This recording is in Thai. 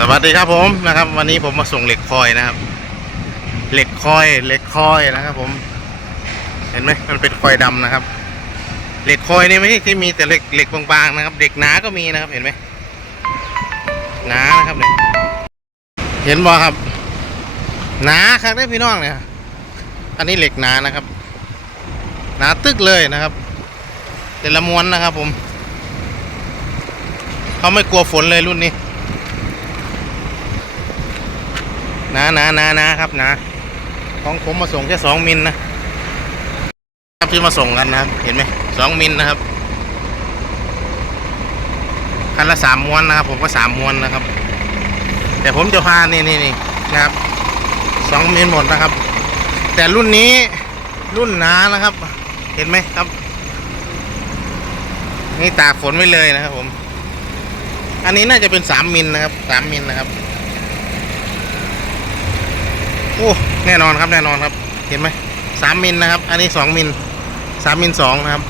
สวัสดีครับผมนะครับ วันนี้ผมมาส่งเหล็กคอยนะครับ เหล็กคอยเหล็กคอยนะครับ ผม เห็นไหมมันเป็นคอยดำนะครับ เหล็กคอยนี่ไม่ใช่ที่มีแต่เหล็กเหล็กบางๆนะครับเหล็กหนาก็มีนะครับ เห็นไหมหนานะครับเนี่ยเห็นบ่ครับหนาครับได้พี่น้องเนี่ยอันนี้เหล็กหนานะครับ หนาตึกเลยนะครับ แต่ละม้วนนะครับ ผมเขาไม่กลัวฝนเลยรุ่นนี้ นะนะนะนะครับนะ ของผมมาส่งแค่สองมิลนะครับที่มาส่งกันนะครับ เห็นไหมสองมิลนะครับ คันละสามม้วนนะครับ ผมก็สามม้วนนะครับ แต่ผมจะพานี่นี่นี่นะครับสองมิลหมดนะครับ แต่รุ่นนี้รุ่นหนานะครับ เห็นไหมครับ นี่ตากฝนไว้เลยนะครับผม อันนี้น่าจะเป็นสามมิลนะครับสามมิลนะครับ โอ้แน่นอนครับแน่นอนครับ เห็นไหมสามมิลนะครับ อันนี้สองมิลสามมิลสองนะครับ